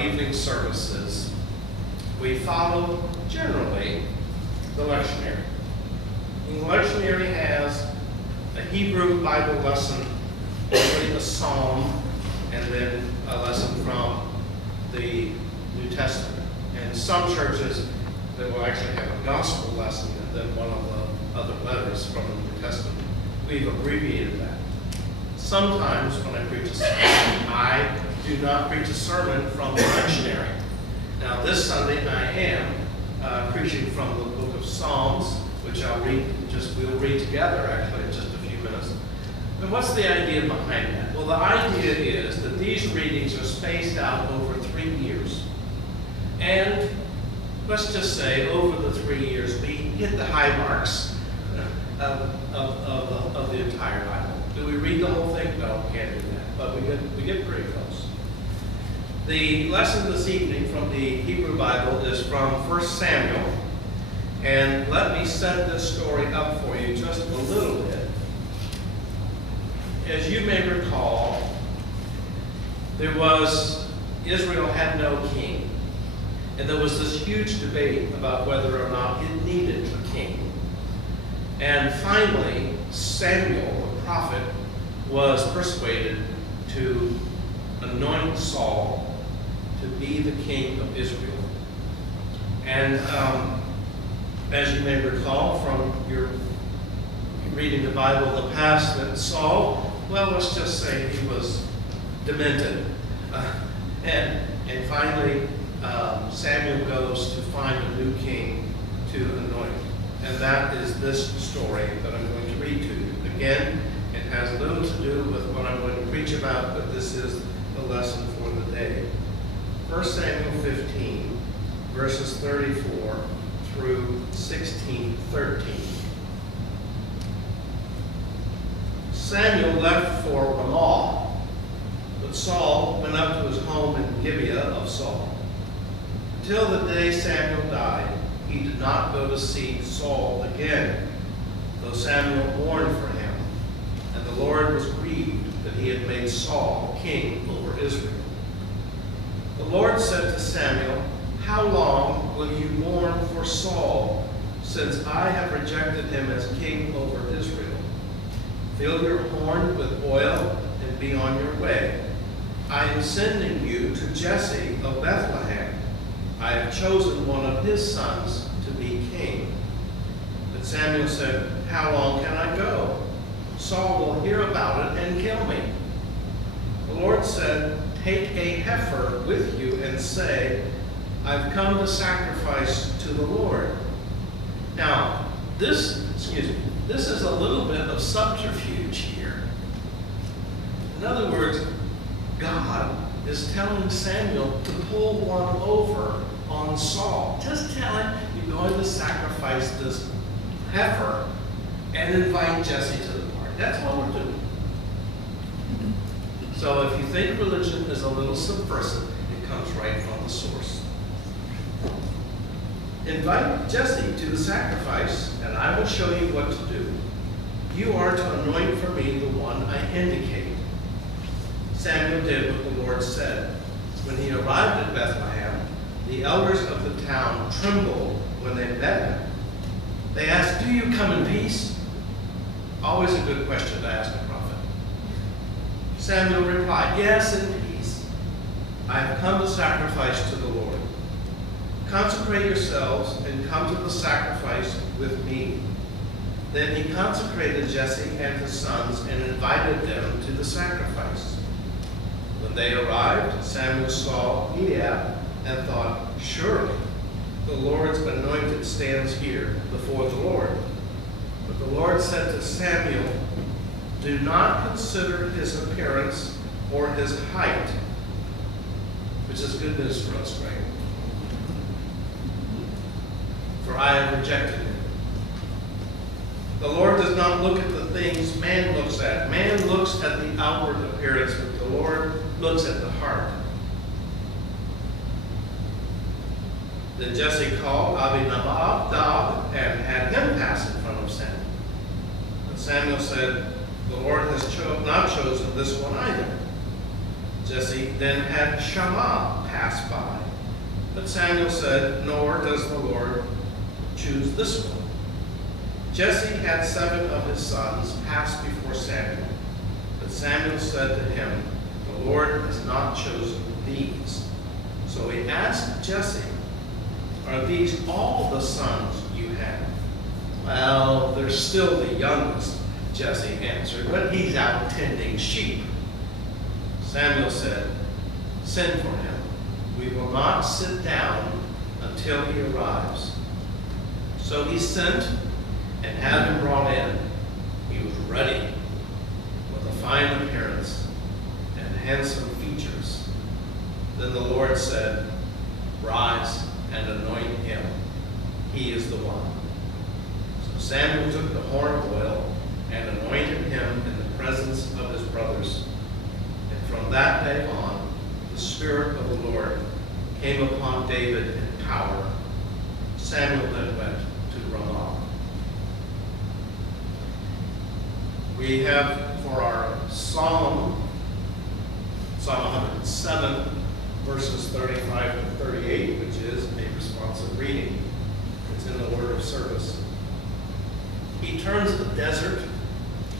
Evening services, we follow generally the lectionary. And the lectionary has a Hebrew Bible lesson, usually a psalm, and then a lesson from the New Testament. And some churches that will actually have a gospel lesson and then one of the other letters from the New Testament. We've abbreviated that. Sometimes when I preach a sermon, I do not preach a sermon from the lectionary. Now this Sunday I am preaching from the book of Psalms, which we'll read together actually in just a few minutes. And what's the idea behind that? Well, the idea is that these readings are spaced out over 3 years. And let's just say over the 3 years we hit the high marks of the entire Bible. Do we read the whole thing? No, can't do that. But we get pretty close. The lesson this evening from the Hebrew Bible is from 1 Samuel. And let me set this story up for you just a little bit. As you may recall, Israel had no king. And there was this huge debate about whether or not it needed a king. And finally, Samuel, the prophet, was persuaded to anoint Saul to be the king of Israel. And as you may recall from your reading the Bible in the past, that Saul, well, let's just say he was demented. And finally, Samuel goes to find a new king to anoint. And that is this story that I'm going to read to you. Again, it has little to do with what I'm going to preach about, but this is the lesson for the day. 1 Samuel 15, verses 34 through 16:13. Samuel left for Ramah, but Saul went up to his home in Gibeah of Saul. Until the day Samuel died, he did not go to see Saul again, though Samuel mourned for him, and the Lord was grieved that he had made Saul king over Israel. The Lord said to Samuel, "How long will you mourn for Saul, since I have rejected him as king over Israel? Fill your horn with oil and be on your way. I am sending you to Jesse of Bethlehem. I have chosen one of his sons to be king." But Samuel said, "How long can I go? Saul will hear about it and kill me." The Lord said, "Take a heifer with you and say, 'I've come to sacrifice to the Lord.'" Now, this is a little bit of subterfuge here. In other words, God is telling Samuel to pull one over on Saul. Just tell him you're going to sacrifice this heifer and invite Jesse to the party. That's what we're doing. So if you think religion is a little subversive, it comes right from the source. Invite Jesse to the sacrifice, and I will show you what to do. You are to anoint for me the one I indicate. Samuel did what the Lord said. When he arrived at Bethlehem, the elders of the town trembled when they met him. They asked, "Do you come in peace?" Always a good question to ask a prophet. Samuel replied, "Yes, in peace. I have come to sacrifice to the Lord. Consecrate yourselves and come to the sacrifice with me." Then he consecrated Jesse and his sons and invited them to the sacrifice. When they arrived, Samuel saw Eliab and thought, "Surely the Lord's anointed stands here before the Lord." But the Lord said to Samuel, "Do not consider his appearance or his height," which is good news for us, right? "For I have rejected him." The Lord does not look at the things man looks at. Man looks at the outward appearance, but the Lord looks at the heart. Then Jesse called Abinadab and had him pass in front of Samuel. But Samuel said, "The Lord has not chosen this one either." Jesse then had Shammah pass by Samuel said, "Nor does the Lord choose this one." Jesse had 7 of his sons pass before Samuel. But Samuel said to him, "The Lord has not chosen these." So he asked Jesse, "Are these all the sons you have?" "Well, they're still the youngest," Jesse answered, "but he's out tending sheep." Samuel said, "Send for him. We will not sit down until he arrives." So he sent and had him brought in. He was ready, with a fine appearance and handsome features. Then the Lord said, "Rise and anoint him. He is the one." So Samuel took the horn of oil and anointed him in the presence of his brothers. And from that day on, the Spirit of the Lord came upon David in power. Samuel then went to Ramah. We have for our Psalm 107, verses 35 to 38, which is a responsive reading. It's in the order of service. He turns the desert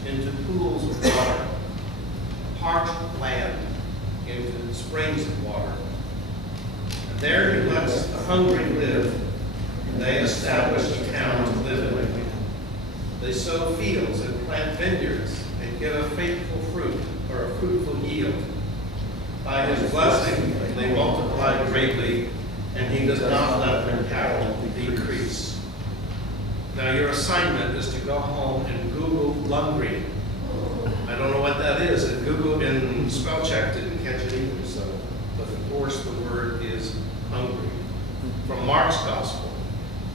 into pools of water, parched land into springs of water. And there he lets the hungry live, and they establish a town to live in. They sow fields and plant vineyards and get a fruitful yield. By his blessing, they multiply greatly, and he does not let their cattle decrease. Now, your assignment is to go home and Google hungry. I don't know what that is, and Google in spell check didn't catch it either. So, but of course, the word is hungry. From Mark's Gospel,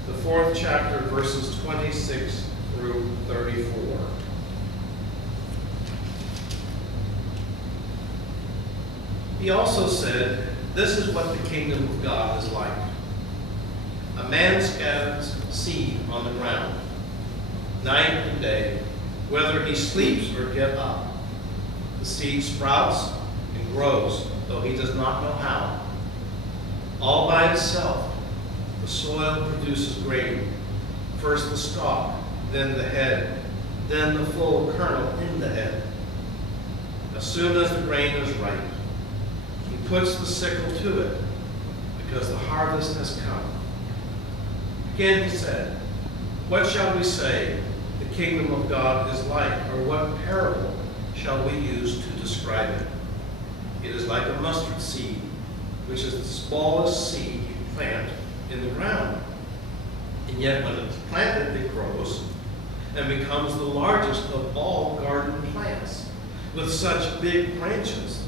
the 4th chapter, verses 26 through 34. He also said, "This is what the kingdom of God is like. A man scatters seed on the ground, night and day, whether he sleeps or gets up. The seed sprouts and grows, though he does not know how. All by itself, the soil produces grain, first the stalk, then the head, then the full kernel in the head. As soon as the grain is ripe, he puts the sickle to it, because the harvest has come." Again he said, "What shall we say the kingdom of God is like, or what parable shall we use to describe it? It is like a mustard seed, which is the smallest seed you plant in the ground. And yet when it's planted, it grows and becomes the largest of all garden plants, with such big branches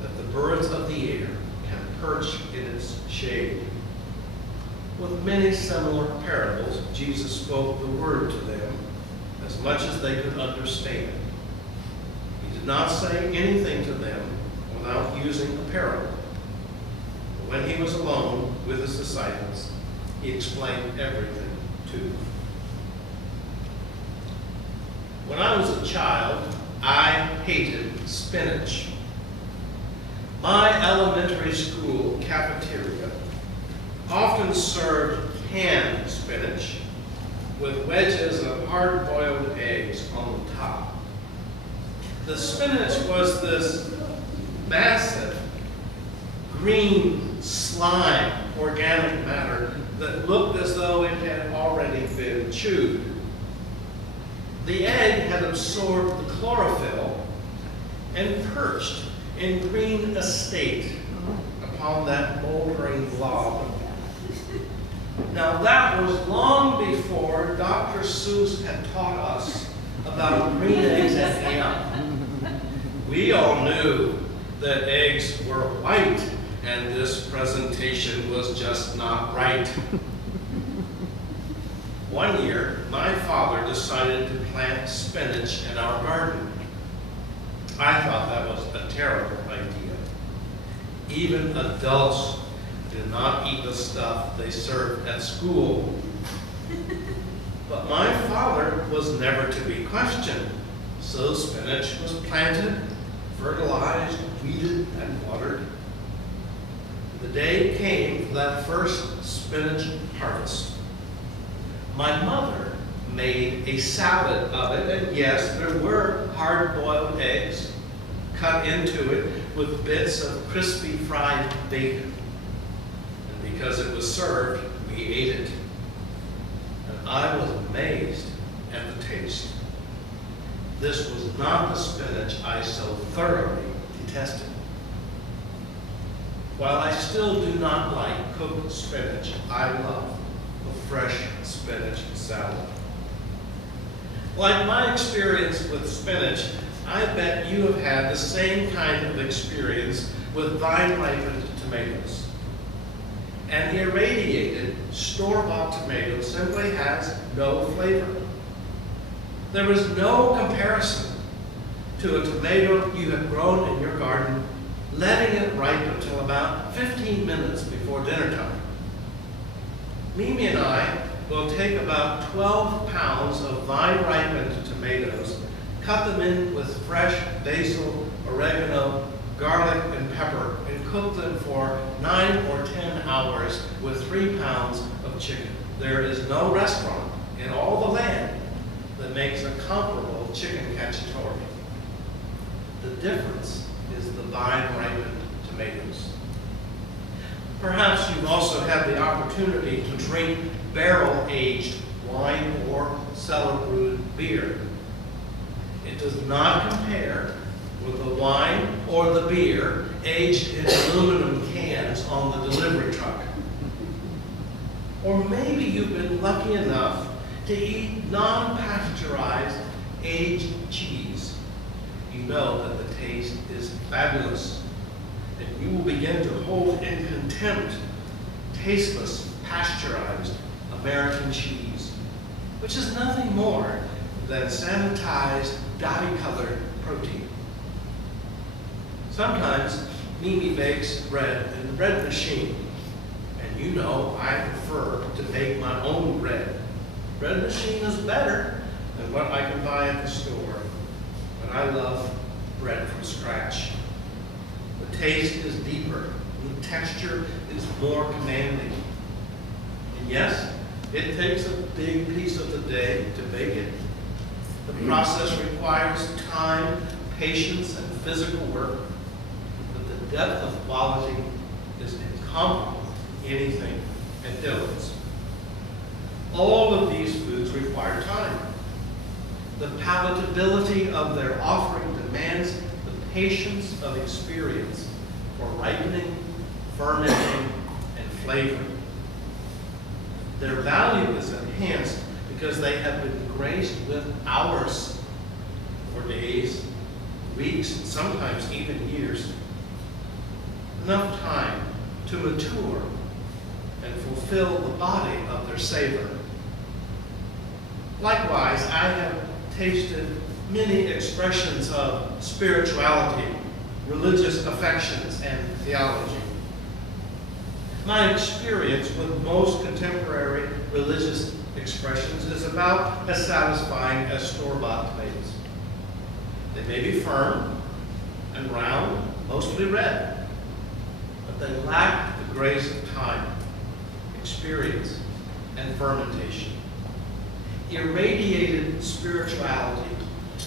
that the birds of the air can perch in its shade." With many similar parables, Jesus spoke the word to them as much as they could understand. He did not say anything to them without using a parable. But when he was alone with his disciples, he explained everything to them. When I was a child, I hated spinach. My elementary school cafeteria often served canned spinach with wedges of hard-boiled eggs on the top. The spinach was this massive green slime, organic matter, that looked as though it had already been chewed. The egg had absorbed the chlorophyll and perched in green estate upon that moldering blob. Now that was long before Dr. Seuss had taught us about green eggs and ham. We all knew that eggs were white, and this presentation was just not right. One year, my father decided to plant spinach in our garden. I thought that was a terrible idea. Even adults did not eat the stuff they served at school. But my father was never to be questioned, so spinach was planted, fertilized, weeded, and watered. the day came for that first spinach harvest. My mother made a salad of it, and yes, there were hard-boiled eggs cut into it with bits of crispy fried bacon. And because it was served, we ate it. And I was amazed at the taste. This was not the spinach I so thoroughly detested. While I still do not like cooked spinach, I love a fresh spinach salad. Like my experience with spinach, I bet you have had the same kind of experience with vine-ripened tomatoes. An irradiated, store-bought tomato simply has no flavor. There is no comparison to a tomato you have grown in your garden, letting it ripen until about 15 minutes before dinner time. Mimi and I will take about 12 pounds of vine-ripened tomatoes, cut them in with fresh basil, oregano, garlic, and pepper, and cook them for 9 or 10 hours with 3 pounds of chicken. There is no restaurant in all the land that makes a comparable chicken cacciatore. The difference is the vine-ripened tomatoes. Perhaps you've also had the opportunity to drink barrel-aged wine or cellar-brewed beer. It does not compare with the wine or the beer aged in aluminum cans on the delivery truck. Or maybe you've been lucky enough to eat non-pasteurized aged cheese. You know that the taste is fabulous, and you will begin to hold in contempt tasteless, pasteurized American cheese, which is nothing more than sanitized, dye-colored protein. Sometimes Mimi bakes bread in the bread machine, and you know I prefer to bake my own bread. Bread machine is better than what I can buy at the store, but I love bread from scratch. The taste is deeper, and the texture is more commanding. And yes, it takes a big piece of the day to bake it. The process requires time, patience, and physical work, but the depth of quality is incomparable to anything at Dillon's. All of these foods require time. The palatability of their offering demands the patience of experience for ripening, fermenting, and flavoring. Their value is enhanced because they have been graced with hours, or days, weeks, and sometimes even years. Enough time to mature and fulfill the body of their savor. Likewise, I have tasted many expressions of spirituality, religious affections, and theology. My experience with most contemporary religious expressions is about as satisfying as store-bought tomatoes. They may be firm and round, mostly red, but they lack the grace of time, experience, and fermentation. Irradiated spirituality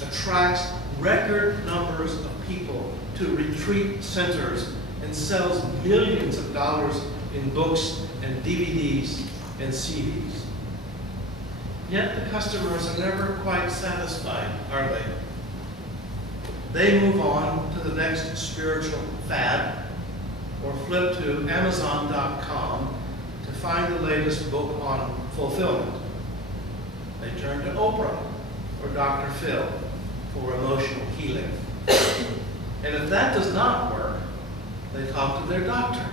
attracts record numbers of people to retreat centers and sells millions of dollars in books and DVDs and CDs. Yet the customers are never quite satisfied, are they? They move on to the next spiritual fad or flip to Amazon.com to find the latest book on fulfillment. They turn to Oprah or Dr. Phil for emotional healing. And if that does not work, they talk to their doctor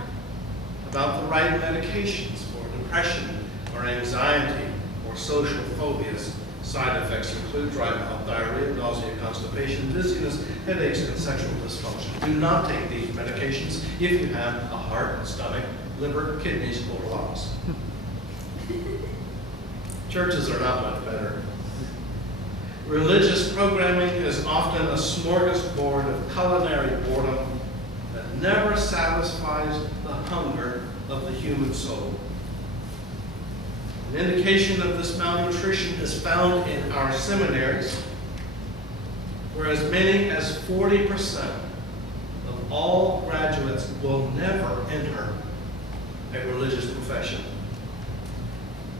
about the right medications for depression or anxiety or social phobias. Side effects include dry mouth, diarrhea, nausea, constipation, dizziness, headaches, and sexual dysfunction. Do not take these medications if you have a heart, stomach, liver, kidneys, or lungs. Churches are not much better. Religious programming is often a smorgasbord of culinary boredom that never satisfies the hunger of the human soul. An indication of this malnutrition is found in our seminaries, where as many as 40% of all graduates will never enter a religious profession.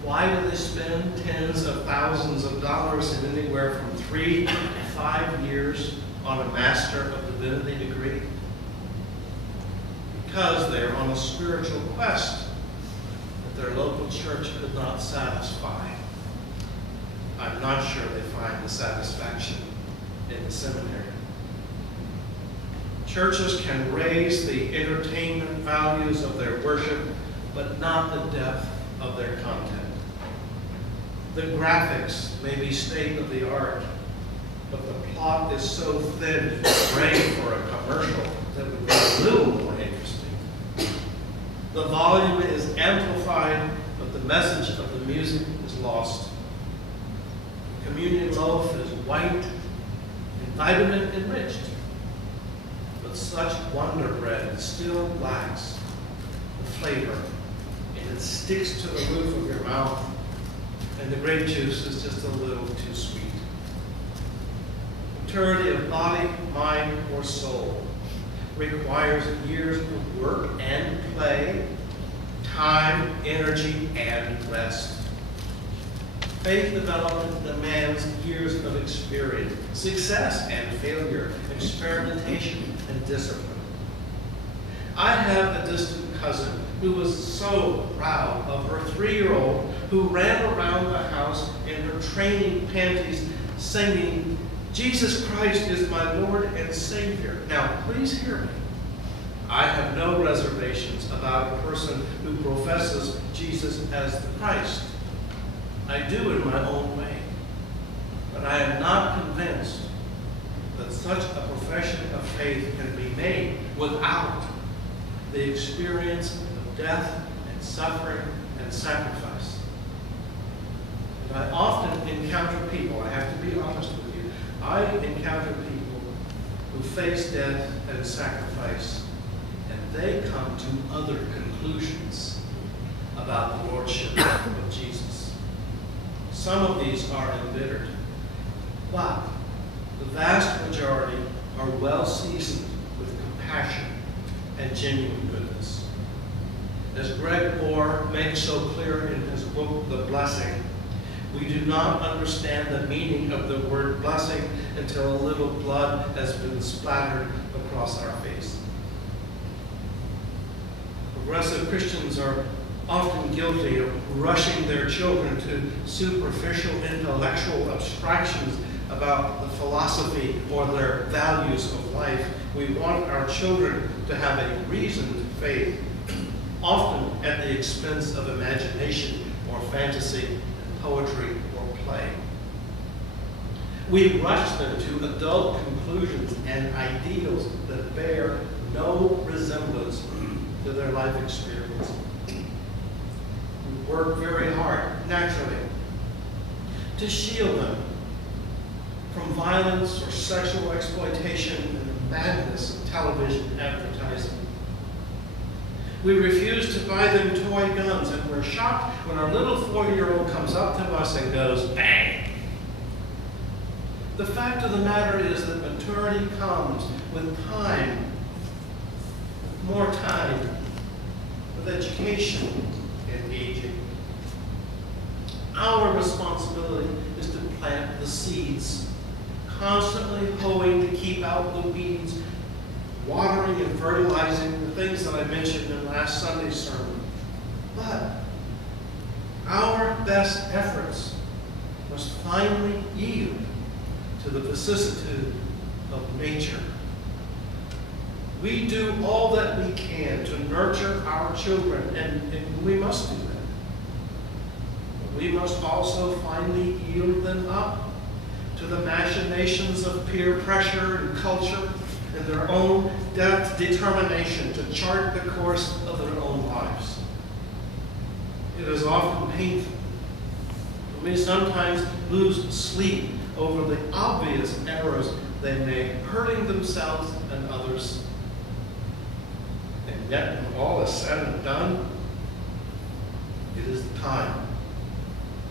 Why do they spend tens of thousands of dollars in anywhere from 3 to 5 years on a Master of Divinity degree? Because they're on a spiritual quest that their local church could not satisfy. I'm not sure they find the satisfaction in the seminary. Churches can raise the entertainment values of their worship, but not the depth of their content. The graphics may be state of the art, but the plot is so thin and gray for a commercial that would be a little more interesting. The volume is amplified, but the message of the music is lost. The communion loaf is white and vitamin enriched, but such Wonder Bread still lacks the flavor, and it sticks to the roof of your mouth, and the grape juice is just a little too sweet. Maturity of body, mind, or soul requires years of work and play, time, energy, and rest. Faith development demands years of experience, success and failure, experimentation and discipline. I have a distant cousin who was so proud of her 3-year-old who ran around the house in her training panties singing, "Jesus Christ is my Lord and Savior." Now, please hear me. I have no reservations about a person who professes Jesus as the Christ. I do in my own way. But I am not convinced that such a profession of faith can be made without the experience of death and suffering and sacrifice. And I often encounter people, I have to be honest with you, I encounter people who face death and sacrifice, and they come to other conclusions about the lordship of Jesus. Some of these are embittered, but the vast majority are well seasoned with compassion and genuine goodness. As Greg Moore makes so clear in his book, The Blessing, we do not understand the meaning of the word blessing until a little blood has been splattered across our face. Progressive Christians are often guilty of rushing their children to superficial intellectual abstractions about the philosophy or their values of life. We want our children to have a reasoned faith, often at the expense of imagination or fantasy, poetry, or play. We rush them to adult conclusions and ideals that bear no resemblance to their life experience. We work very hard, naturally, to shield them from violence or sexual exploitation and the madness of television advertising. We refuse to buy them toy guns, and we're shocked when our little 4-year-old comes up to us and goes, "Bang!" The fact of the matter is that maturity comes with time, with more time, with education and aging. Our responsibility is to plant the seeds, constantly hoeing to keep out the weeds, watering and fertilizing the things that I mentioned in last Sunday's sermon. But our best efforts must finally yield to the vicissitude of nature. We do all that we can to nurture our children, and we must do that. But we must also finally yield them up to the machinations of peer pressure and culture and their own determination to chart the course of their own lives. It is often painful. We may sometimes lose sleep over the obvious errors they make, hurting themselves and others. And yet, when all is said and done, it is the time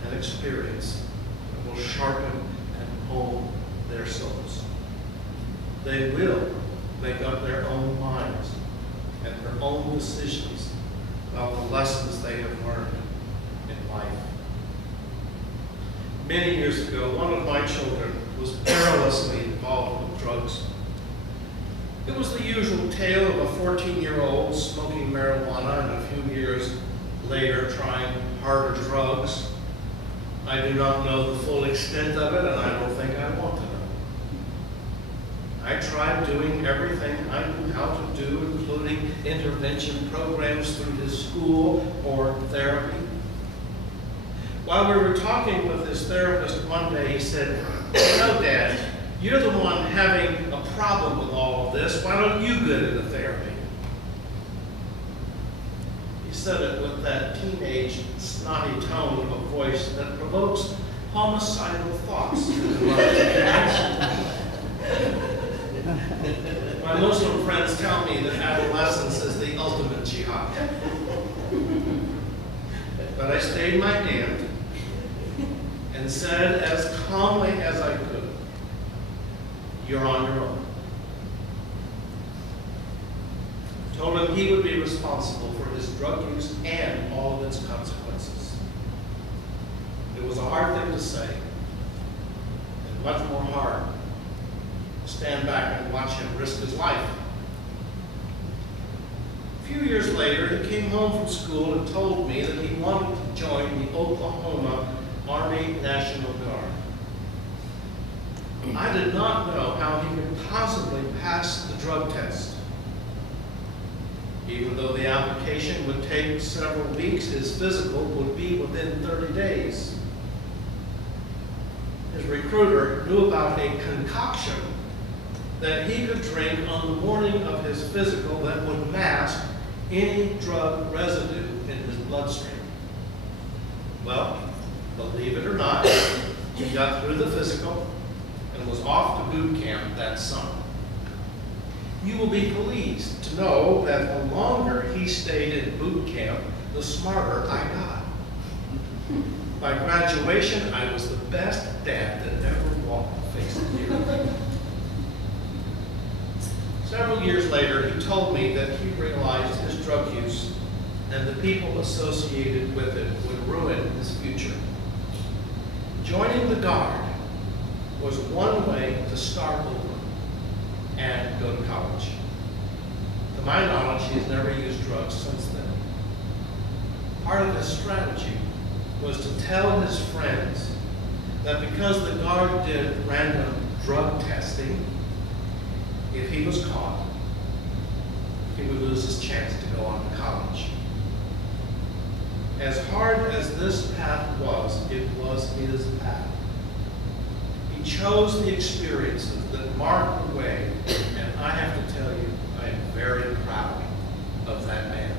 and experience that will sharpen and mold their souls. They will make up their own minds and their own decisions about the lessons they have learned in life. Many years ago, one of my children was perilously involved with drugs. It was the usual tale of a 14-year-old smoking marijuana and a few years later trying harder drugs. I do not know the full extent of it, and I don't think I want to know. I tried doing everything I knew how to do, including intervention programs through his school or therapy. While we were talking with his therapist one day, he said, "You know, Dad, you're the one having a problem with all of this. Why don't you get into therapy?" He said it with that teenage, snotty tone of voice that provokes homicidal thoughts. My Muslim friends tell me that adolescence is the ultimate jihad. But I stayed my hand and said as calmly as I could, "You're on your own." Told him he would be responsible for his drug use and all of its consequences. It was a hard thing to say, and much more hard to stand back and watch him risk his life. A few years later, he came home from school and told me that he wanted to join the Oklahoma Army National Guard. I did not know how he could possibly pass the drug test. Even though the application would take several weeks, his physical would be within 30 days. His recruiter knew about a concoction that he could drink on the morning of his physical that would mask any drug residue in his bloodstream. Well, believe it or not, he got through the physical and was off to boot camp that summer. You will be pleased to know that the longer he stayed in boot camp, the smarter I got. By graduation, I was the best dad that ever walked the face of the earth. Several years later, he told me that he realized his drug use and the people associated with it would ruin his future. Joining the Guard was one way to start over and go to college. To my knowledge, he has never used drugs since then. Part of his strategy was to tell his friends that because the Guard did random drug testing, if he was caught, he would lose his chance to go on to college. As hard as this path was, it was his path. He chose the experiences that marked the way, and I have to tell you, I am very proud of that man.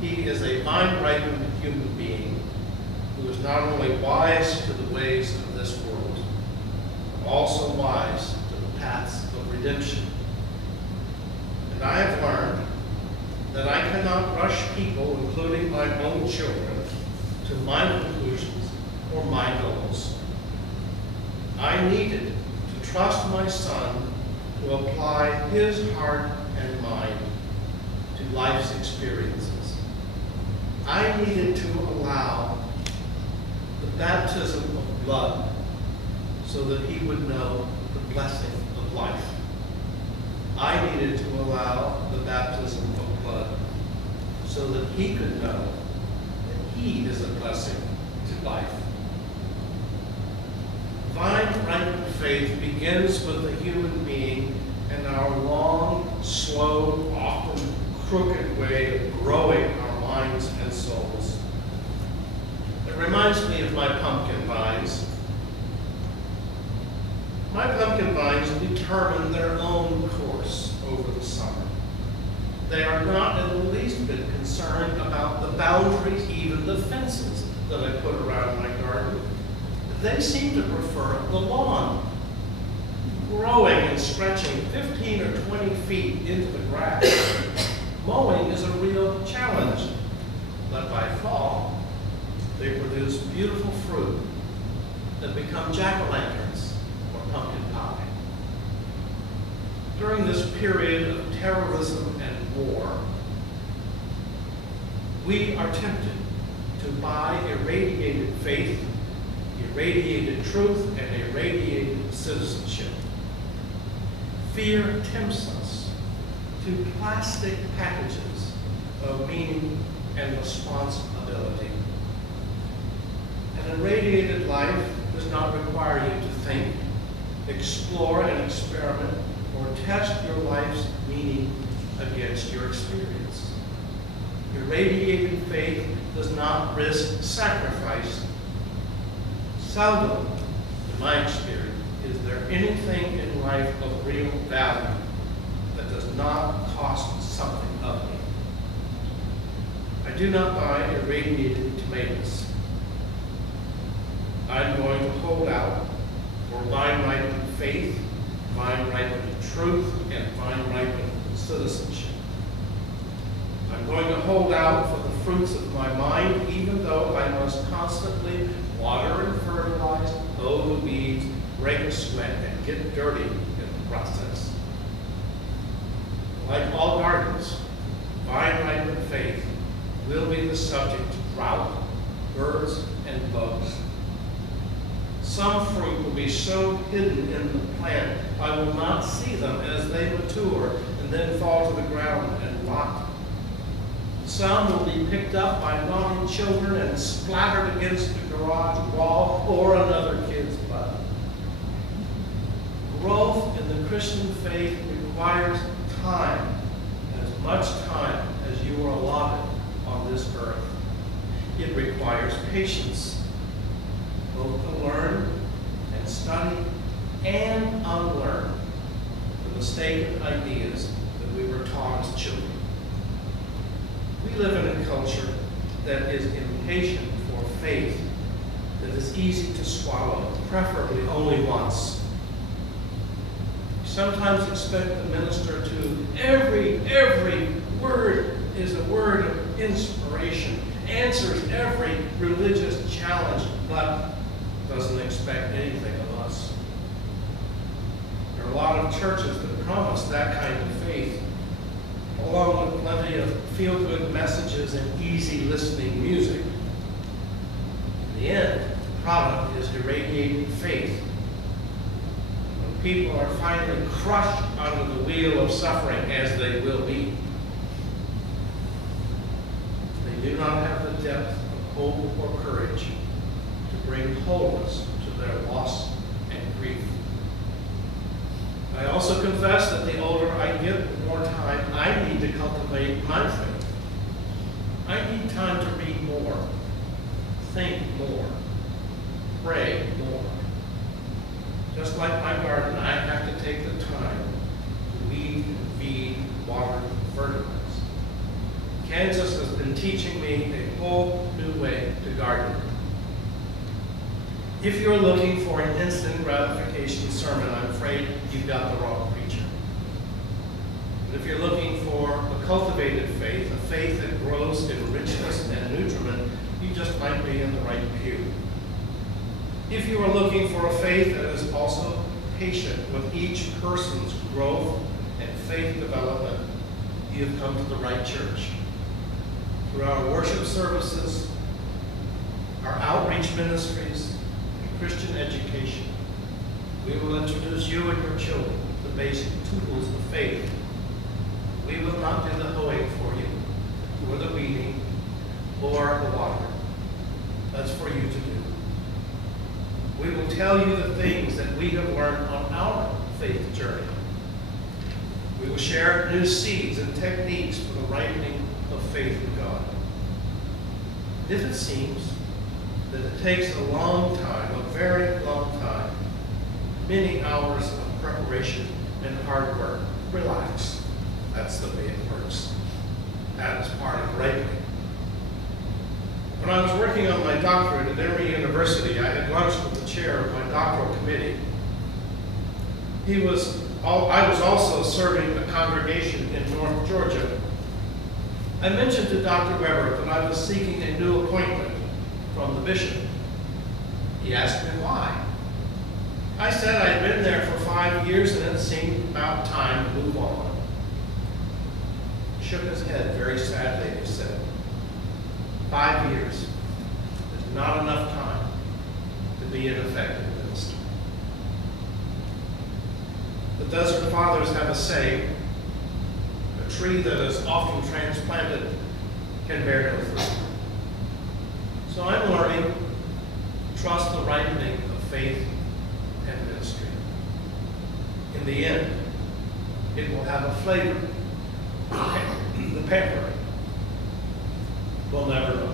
He is a mind-ripened human being who is not only wise to the ways of this world, but also wise to the paths of redemption. And I have learned that I cannot rush people, including my own children, to my conclusions or my goals. I needed to trust my son to apply his heart and mind to life's experiences. I needed to allow the baptism of blood so that he would know the blessing of life. I needed to allow the baptism of blood so that he could know that he is a blessing to life. Vine-ripened faith begins with the human being and our long, slow, often crooked way of growing our minds and souls. It reminds me of my pumpkin vines. My pumpkin vines determine their own course over the summer. They are not in the least bit concerned about the boundaries, even the fences that I put around my garden. They seem to prefer the lawn, growing and stretching 15 or 20 feet into the grass. Mowing is a real challenge, but by fall, they produce beautiful fruit that become jack-o'-lanterns or pumpkin pie. During this period of terrorism and war, we are tempted to buy irradiated faith, irradiated truth, and irradiated citizenship. Fear tempts us to plastic packages of meaning and responsibility. An irradiated life does not require you to think, explore, and experiment, or test your life's meaning against your experience. Irradiated faith does not risk sacrifice. Seldom, in my experience, is there anything in life of real value that does not cost something of me. I do not buy irradiated tomatoes. I'm going to hold out for vine-ripened faith, vine-ripened truth, and vine-ripened citizenship. I'm going to hold out for the fruits of my mind, even though I must constantly water and fertilize, hoe the weeds, break a sweat, and get dirty in the process. Like all gardens, vine-ripened faith will be the subject to drought, birds, and bugs. Some fruit will be so hidden in the plant, I will not see them as they mature and then fall to the ground and rot. Some will be picked up by naughty children and splattered against the garage wall or another kid's butt. Growth in the Christian faith requires time, as much time as you are allotted on this earth. It requires patience, both to learn and study and unlearn the mistaken ideas that we were taught as children. We live in a culture that is impatient for faith that is easy to swallow, preferably only once. We sometimes expect the minister to, every word is a word of inspiration, answers every religious challenge, but doesn't expect anything of us. There are a lot of churches that promise that kind of faith, along with plenty of feel-good messages and easy listening music. In the end, the product is irradiated faith. When people are finally crushed under the wheel of suffering, as they will be, they do not have the depth of hope or courage to bring wholeness to their loss and grief. I also confess that the older I get, the more time I need to cultivate my faith. I need time to read more, think more, pray more. Just like my garden, I have to take the time to weed, feed, water, and fertilize. Kansas has been teaching me a whole new way to garden. If you're looking for an instant gratification sermon, I'm afraid you've got the wrong preacher. But if you're looking for a cultivated faith, a faith that grows in richness and nutriment, you just might be in the right pew. If you are looking for a faith that is also patient with each person's growth and faith development, you have come to the right church. Through our worship services, our outreach ministries, and Christian education, we will introduce you and your children to the basic tools of faith. We will not do the hoeing for you, or the weeding, or the watering. That's for you to do. We will tell you the things that we have learned on our faith journey. We will share new seeds and techniques for the ripening of faith in God. If it seems that it takes a long time, a very long time, many hours of preparation and hard work, relax. That's the way it works. That is part of ripening. When I was working on my doctorate at Emory University, I had lunch with the chair of my doctoral committee. I was also serving a congregation in North Georgia I mentioned to Dr. Weber that I was seeking a new appointment from the bishop. He asked me why. I said I'd been there for 5 years and it seemed about time to move on. He shook his head very sadly and he said, 5 years is not enough time to be an effective minister. The Desert Fathers have a saying, a tree that is often transplanted can bear no fruit. So I'm learning to trust the ripening of faith and ministry. In the end, it will have a flavor. The pepper will never know.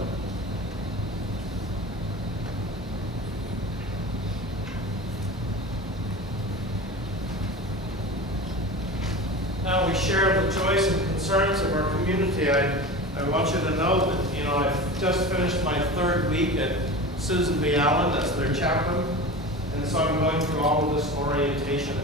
Now we share the joys and concerns of our community. I want you to know that, I've just finished my 3rd week at Susan B. Allen as their chaplain, and so I'm going through all of this orientation.